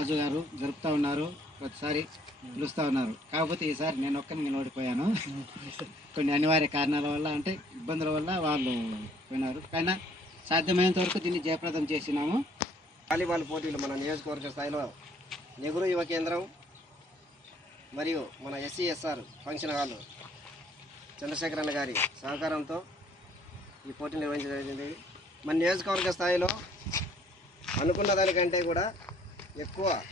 రాజు గారు జరుపుతూ ఉన్నారు ప్రతిసారి పిలుస్తూ ఉన్నారు. కాకపోతే ఈసారి నేను ఒక్కని ఓడిపోయాను కొన్ని అనివార్య కారణాల వల్ల అంటే ఇబ్బందుల వల్ల వాళ్ళు పోయినారు. కానీ సాధ్యమైనంత వరకు దీన్ని జయప్రదం చేసినాము. వాలీబాల్ పోటీలు మన నియోజకవర్గ స్థాయిలో నెహ్రూ యువ కేంద్రం మరియు మన ఎస్సీఎస్ఆర్ ఫంక్షన్ హాల్ చంద్రశేఖరన్న గారి సహకారంతో ఈ పోటీ నిర్వహించడం జరిగింది. మన నియోజకవర్గ స్థాయిలో అనుకున్న దానికంటే కూడా ఎక్కువ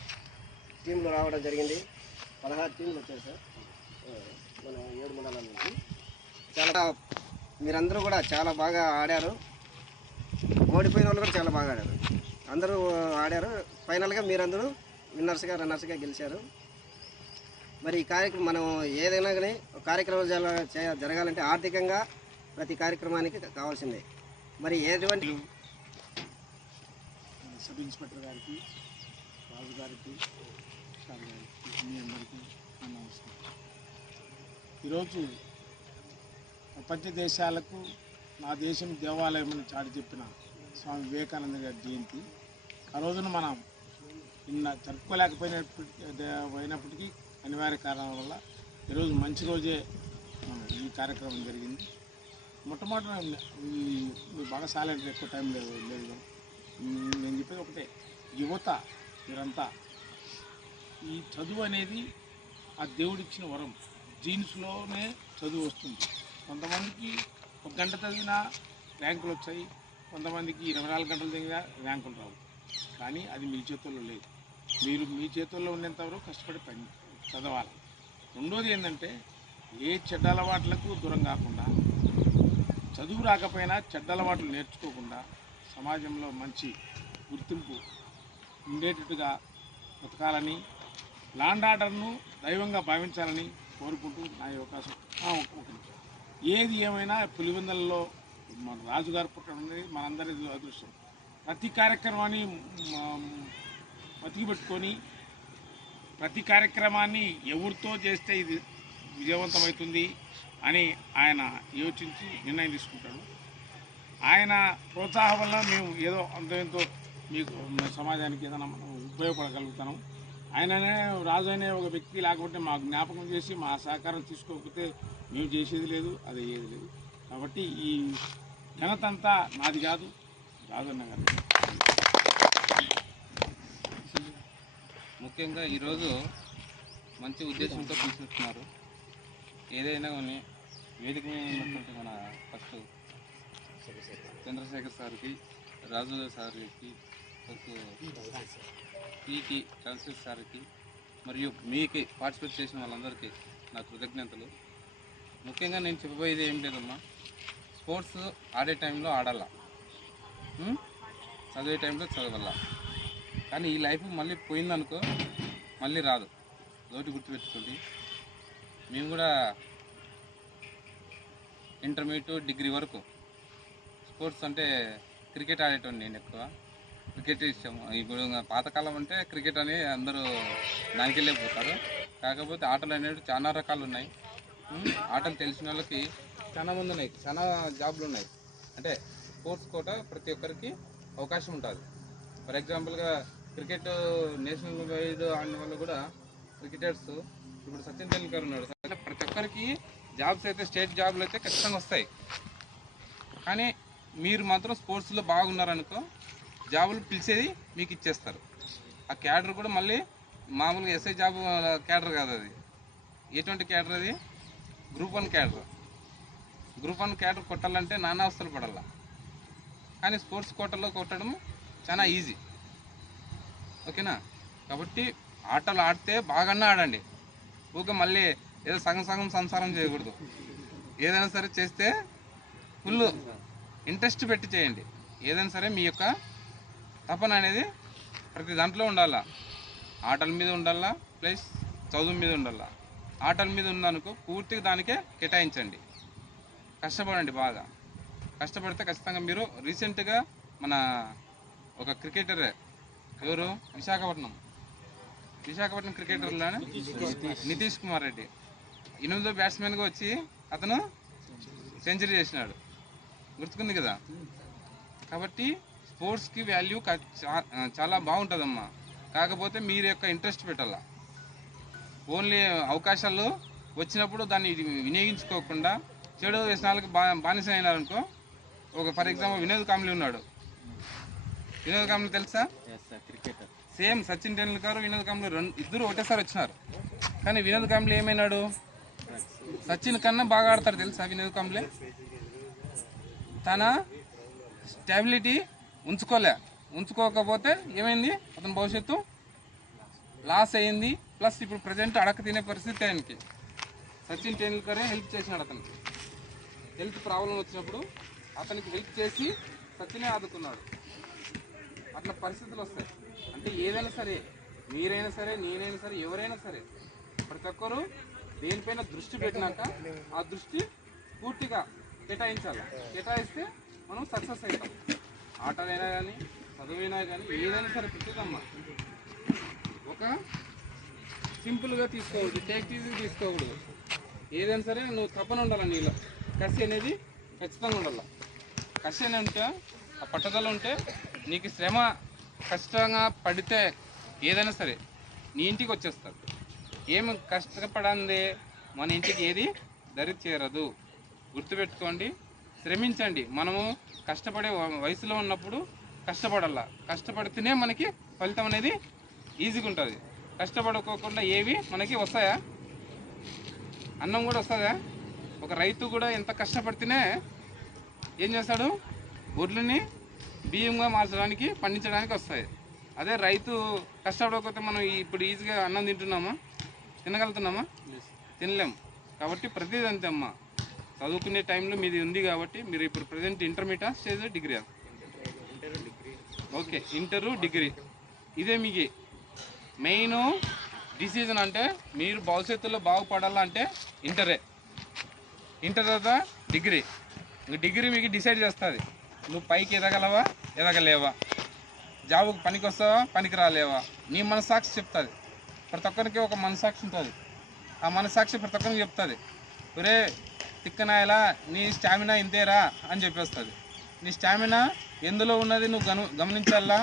టీంలు రావడం జరిగింది. పదహారు టీంలు వచ్చాయి సార్. మన ఏడు మండలాల నుంచి. చాలా మీరందరూ కూడా చాలా బాగా ఆడారు. ఓడిపోయిన వాళ్ళు కూడా చాలా బాగా ఆడారు. అందరూ ఆడారు. ఫైనల్గా మీరందరూ విన్నర్స్గా రన్నర్స్గా గెలిచారు. మరి ఈ కార్యక్రమం మనం ఏదైనా కానీ కార్యక్రమాలు చేయ- జరగాలంటే ఆర్థికంగా ప్రతి కార్యక్రమానికి కావాల్సిందే. మరి ఎటువంటి సబ్ ఇన్స్పెక్టర్ గారికి రాజు గారికి సార్ గారికి మీ అందరికీ నమస్కారం. ఈరోజు ప్రపంచ దేశాలకు నా దేశం దేవాలయం అని చాటి చెప్పిన స్వామి వివేకానంద గారి జయంతి. ఆ రోజున మనం నిన్న జరుపుకోలేకపోయినప్పటికీ పోయినప్పటికీ అనివార్య కారణాల వల్ల ఈరోజు మంచి రోజే ఈ కార్యక్రమం జరిగింది. మొట్టమొదటి ఈ- బాగా సాలెంట్ ఎక్కువ టైం లేదు లేదు. నేను చెప్పేది ఒకటే యువత మీరంతా. ఈ చదువు అనేది ఆ దేవుడిచ్చిన వరం. జీన్స్లోనే చదువు వస్తుంది. కొంతమందికి ఒక గంట చదివినా ర్యాంకులు వచ్చాయి. కొంతమందికి ఇరవై నాలుగు గంటలు చదివినా ర్యాంకులు రావు. కానీ అది మీ చేతుల్లో లేదు. మీరు మీ చేతుల్లో ఉండేంతవరకు కష్టపడి పని చదవాలి. రెండోది ఏంటంటే ఏ చెడ్డ అలవాట్లకు దూరం కాకుండా చదువు రాకపోయినా చెడ్డ అలవాట్లు నేర్చుకోకుండా సమాజంలో మంచి గుర్తింపు ఉండేటట్టుగా బతకాలని లాండ్ ఆర్డర్ను దైవంగా భావించాలని కోరుకుంటూ నా అవకాశం. ఆ, ఏది ఏమైనా పులివెందల్లో మన రాజుగారు పుట్టడం అనేది మనందరి అదృష్టం. ప్రతి కార్యక్రమాన్ని బతికిపెట్టుకొని ప్రతి కార్యక్రమాన్ని ఎవరితో చేస్తే ఇది విజయవంతమవుతుంది అని ఆయన యోచించి నిర్ణయం తీసుకుంటాడు. ఆయన ప్రోత్సాహం వల్ల మేము ఏదో అంత ఎంతో మీకు సమాజానికి ఏదైనా మనం ఉపయోగపడగలుగుతాం ఆయననే రాజు అనే ఒక వ్యక్తి లేకపోతే మా జ్ఞాపకం చేసి మా సహకారం తీసుకోకపోతే మేము చేసేది లేదు అది అయ్యేది లేదు. కాబట్టి ఈ ఘనతంతా నాది కాదు రాజన్న గారు ముఖ్యంగా ఈరోజు మంచి ఉద్దేశంతో తీసుకొస్తున్నారు. ఏదైనా కానీ వేదిక మీద ఉన్నటువంటి మన ఫస్ట్ చంద్రశేఖర్ సార్కి రాజు సార్కి పీకి చంద్రశేఖర్ సార్కి మరియు మీకు పార్టిసిపేట్ చేసిన వాళ్ళందరికీ నా కృతజ్ఞతలు. ముఖ్యంగా నేను చెప్పబోయేది ఏం లేదమ్మా. స్పోర్ట్స్ ఆడే టైంలో ఆడాల. చదివే టైంలో చదవాల. కానీ ఈ లైఫ్ మళ్ళీ పోయిందనుకో మళ్ళీ రాదు. లోటు గుర్తుపెట్టుకోండి. మేము కూడా ఇంటర్మీడియట్ డిగ్రీ వరకు స్పోర్ట్స్ అంటే క్రికెట్ ఆడేటోండి నేను ఎక్కువ. క్రికెట్ ఇష్టం. ఇప్పుడు పాతకాలం అంటే క్రికెట్ అని అందరూ దానికి వెళ్ళిపోతారు కాకపోతే ఆటలు అనేవి చాలా రకాలు ఉన్నాయి. ఆటలు తెలిసిన వాళ్ళకి చాలా మంది ఉన్నాయి. చాలా జాబ్లు ఉన్నాయి. అంటే స్పోర్ట్స్ కోట ప్రతి ఒక్కరికి అవకాశం ఉంటుంది. ఫర్ ఎగ్జాంపుల్గా క్రికెట్ నేషనల్ వైడ్ ఆడిన వాళ్ళు కూడా క్రికెటర్స్. ఇప్పుడు సచిన్ టెండూల్కర్ ఉన్నాడు. అంటే ప్రతి ఒక్కరికి జాబ్స్ అయితే స్టేట్ జాబ్లు అయితే ఖచ్చితంగా వస్తాయి. కానీ మీరు మాత్రం స్పోర్ట్స్లో బాగున్నారనుకో జాబులు పిలిచేది మీకు ఇచ్చేస్తారు. ఆ క్యాడర్ కూడా మళ్ళీ మామూలుగా ఎస్ఐ జాబ్ క్యాడర్ కాదు అది. ఎటువంటి క్యాడర్ అది? Group one cadre. Group one cadre కొట్టాలంటే నానా అవస్థలు పడాల. కానీ స్పోర్ట్స్ కోటలో కొట్టడం చాలా ఈజీ. ఓకేనా? కాబట్టి ఆటలు ఆడితే బాగానే ఆడండి. ఊక మళ్ళీ ఏదో సగం సగం సంసారం చేయకూడదు. ఏదైనా సరే చేస్తే ఫుల్ ఇంట్రెస్ట్ పెట్టి చేయండి. ఏదైనా సరే మీ యొక్క తపన అనేది ప్రతి దాంట్లో ఉండాలా? ఆటల మీద ఉండాలా? ప్లస్ చదువు మీద ఉండాలా? ఆటల మీద ఉందనుకో పూర్తిగా దానికే కేటాయించండి. కష్టపడండి బాగా. కష్టపడితే ఖచ్చితంగా మీరు రీసెంట్గా మన ఒక క్రికెటర్. ఎవరు? విశాఖపట్నం. విశాఖపట్నం క్రికెటర్లోనే? నితీష్ కుమార్ రెడ్డి. ఎనిమిదో బ్యాట్స్మెన్గా వచ్చి అతను సెంచరీ చేసినాడు. గుర్తుకుంది కదా? కాబట్టి స్పోర్ట్స్కి వాల్యూ చాలా బాగుంటుందమ్మా. కాకపోతే మీరు యొక్క ఇంట్రెస్ట్ పెట్టాలా. ఓన్లీ అవకాశాలు వచ్చినప్పుడు దాన్ని వినియోగించుకోకుండా చెడు వ్యసనాలకు బా బానిస అయినారనుకో ఒక ఫర్ ఎగ్జాంపుల్ వినోద్ కాంబ్లీ ఉన్నాడు. వినోద్ కాంబ్లీ తెలుసా? క్రికెటర్ సేమ్ సచిన్ టెండూల్కర్ వినోద్ కాంబ్లీ రెండు ఇద్దరు ఒకటేసారి వచ్చినారు. కానీ వినోద్ కాంబ్లీ ఏమైనాడు? సచిన్ కన్నా బాగా ఆడతాడు తెలుసా వినోద్ కాంబ్లీ తన స్టాబిలిటీ ఉంచుకోలే. ఉంచుకోకపోతే ఏమైంది? అతని భవిష్యత్తు లాస్ అయింది ప్లస్ ఇప్పుడు ప్రజెంట్ అడక తినే పరిస్థితి ఆయనకి. సచిన్ టెండూల్కరే హెల్ప్ చేసినాడు అతనికి హెల్త్ ప్రాబ్లం వచ్చినప్పుడు అతనికి హెల్ప్ చేసి సచినే ఆదుకున్నాడు. అట్లా పరిస్థితులు వస్తాయి. అంటే ఏదైనా సరే మీరైనా సరే నేనైనా సరే ఎవరైనా సరే ప్రతి ఒక్కరు దేనిపైన దృష్టి పెట్టినాక ఆ దృష్టి పూర్తిగా కేటాయించాలి. కేటాయిస్తే మనం సక్సెస్ అవుతాం. ఆటలైనా కానీ చదువైనా కానీ ఏదైనా సరే పెట్టదమ్మా. ఒక సింపుల్గా తీసుకోకూడదు టేక్ ఈజీ తీసుకోకూడదు. ఏదైనా సరే నువ్వు తప్పన ఉండాలి నీళ్ళ కసి అనేది ఖచ్చితంగా ఉండాలి. కసి అని ఉంటే ఆ పట్టుదల ఉంటే నీకు శ్రమ కష్టంగా పడితే ఏదైనా సరే నీ ఇంటికి వచ్చేస్తారు ఏమి కష్టపడందే మన ఇంటికి ఏది దరి చేరదు గుర్తుపెట్టుకోండి శ్రమించండి. మనము కష్టపడే వయసులో ఉన్నప్పుడు కష్టపడాల కష్టపడితేనే మనకి ఫలితం అనేది ఈజీగా ఉంటుంది. కష్టపడుకోకుండా ఏవి మనకి వస్తాయా? అన్నం కూడా వస్తుందా? ఒక రైతు కూడా ఎంత కష్టపడితేనే ఏం చేస్తాడు? వడ్లని బియ్యంగా మార్చడానికి పండించడానికి వస్తాయి. అదే రైతు కష్టపడకపోతే మనం ఇప్పుడు ఈజీగా అన్నం తింటున్నామా? తినగలుగుతున్నామా? తినలేం. కాబట్టి ప్రతిదీ అంతే అమ్మా. చదువుకునే టైంలో మీది ఉంది కాబట్టి మీరు ఇప్పుడు present intermediate stage degree okay inter degree ఇదే మీకు మెయిన్ డిసిజన్ అంటే మీరు భవిష్యత్తులో బాగుపడాలంటే ఇంటరే ఇంటర్ తర్వాత డిగ్రీ డిగ్రీ మీకు డిసైడ్ చేస్తుంది. నువ్వు పైకి ఎదగలవా? ఎదగలేవా? జాబుకి పనికి వస్తావా పనికి రాలేవా నీ మనసాక్షి చెప్తుంది. ప్రతి ఒక్కరికి ఒక మనసాక్షి ఉంటుంది. ఆ మనసాక్షి ప్రతి ఒక్కరికి చెప్తుంది. ఒరే తిక్కనాయలా నీ స్టామినా ఇంతేరా అని చెప్పేస్తుంది. నీ స్టామినా ఎందులో ఉన్నది నువ్వు గను గమనించాలా?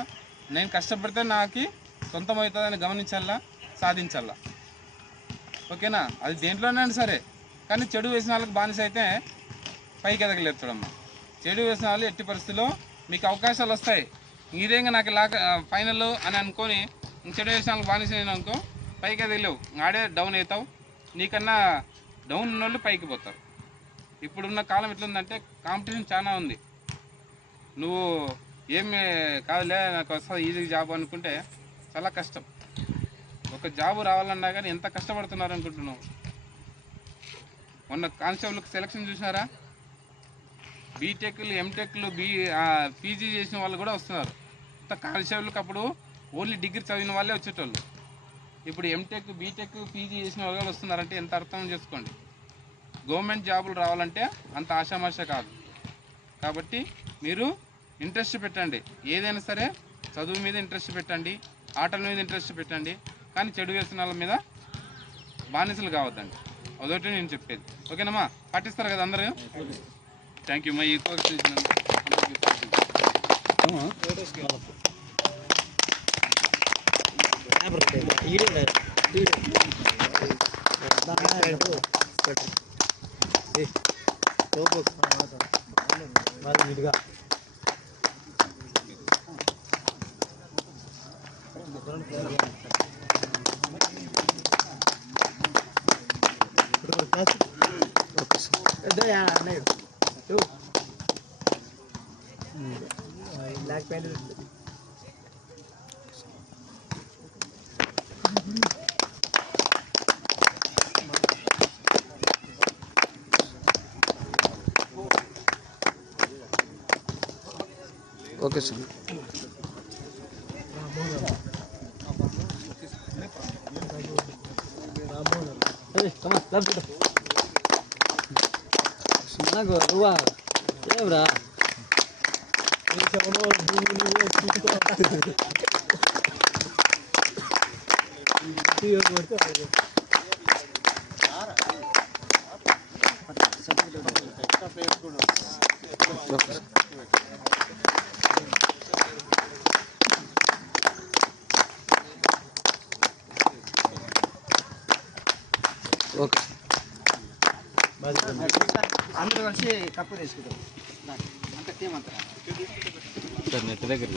నేను కష్టపడితే నాకు సొంతం అవుతుందని గమనించాలా? సాధించాలా? ఓకేనా? అది దేంట్లోనైనా సరే. కానీ చెడు వేసిన వాళ్ళకి బానిస అయితే పైకి ఎదగలేదు చూడమ్మా చెడు వేసిన వాళ్ళు ఎట్టి పరిస్థితుల్లో మీకు అవకాశాలు వస్తాయి. ఇదేంగా నాకు లాక ఫైనల్ అని అనుకొని చెడు వేసిన వాళ్ళకి బానిస అయినా అనుకో పైకి ఎదగలేవు ఆడే డౌన్ అవుతావు. నీకన్నా డౌన్ ఉన్న వాళ్ళు పైకి పోతారు. ఇప్పుడున్న కాలం ఎట్లుందంటే కాంపిటీషన్ చాలా ఉంది. నువ్వు ఏమి కాదులే నాకు వస్తుంది ఈజీ జాబ్ అనుకుంటే చాలా కష్టం. ఒక జాబ్ రావాలన్నా కానీ ఎంత కష్టపడుతున్నారు అనుకుంటున్నావు? మొన్న కానిస్టేబుల్కి సెలక్షన్ చూసినారా? బీటెక్లు ఎంటెక్లు బీ పీజీ చేసిన వాళ్ళు కూడా వస్తున్నారు. ఇంత కానిస్టేబుల్కి అప్పుడు ఓన్లీ డిగ్రీ చదివిన వాళ్ళే వచ్చేటోళ్ళు. ఇప్పుడు ఎంటెక్ బీటెక్ పీజీ చేసిన వాళ్ళు వస్తున్నారంటే ఎంత అర్థం చేసుకోండి. గవర్నమెంట్ జాబులు రావాలంటే అంత ఆషామాష కాదు. కాబట్టి మీరు ఇంట్రెస్ట్ పెట్టండి. ఏదైనా సరే చదువు మీద ఇంట్రెస్ట్ పెట్టండి ఆటల మీద ఇంట్రెస్ట్ పెట్టండి. కానీ చెడు వ్యసనాల మీద బానిసలు కావద్దండి. అదొకటి నేను చెప్పేది. ఓకేనమ్మా? పాటిస్తారు కదా అందరూ? థ్యాంక్ యూ మా ఈ కోర్స్ నీట్గా అందరికీ బ్లాక్ ప్యాంట్ లొకేషన్ ఏమరా Gracias. ఓకే. అందరూ కలిసి కప్పు తీసుకుంటాం. అంత టీం అంతా. సార్ నెట్ దగ్గర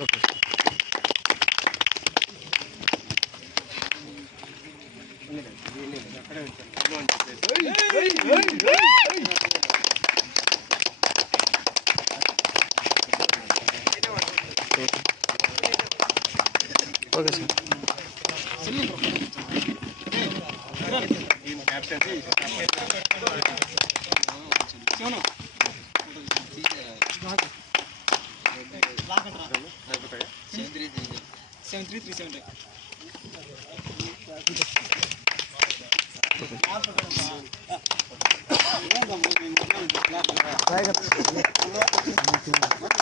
okay okay sir okay sir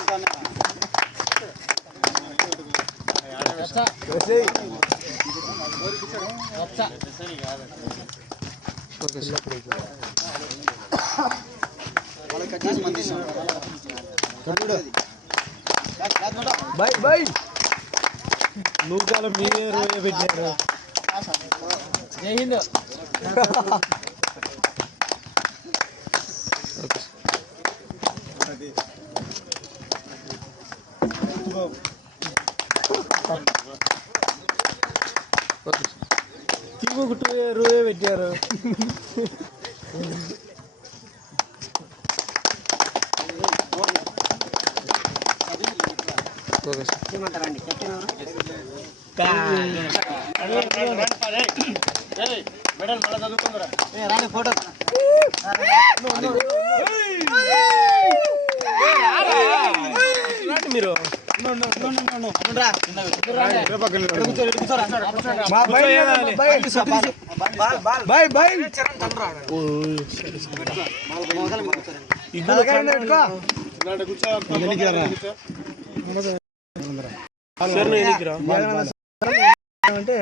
వాళ్ళకి కట్ చేసి మంది బాయ్ బాయ్ నువ్వు చాలా మీరే రోజు పెట్టారు జై హింద్ తీముకు టూ రోజే పెట్టారు ఫోటో మీరు బాయ్ బాయ్ అంటే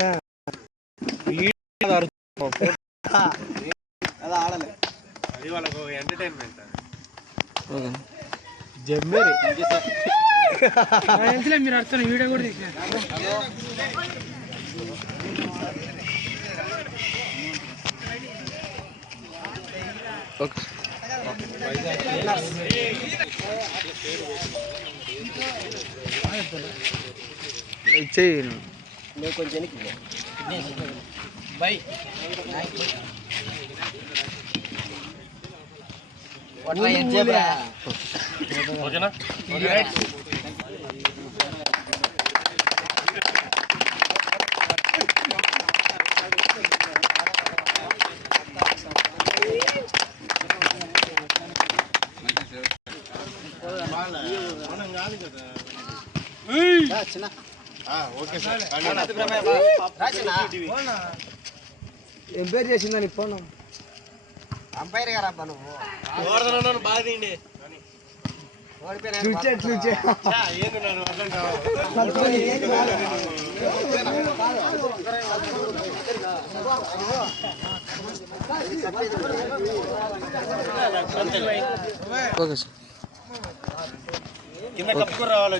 అలా ఆడలే ఓకే జమ్మేరి మీరు అర్థం వీడియో కూడా తీసిన ఓకే చెయ్యి మేము కొంచెం వెనక్కి పో. చిన్న. రా, చిన్న. ఏం పేరు చేసిందని ఫోన్ అంపైర్ గారు అబ్బా నువ్వు. చూచే చూచే. Okay sir. కింద కప్పుకు రావాలి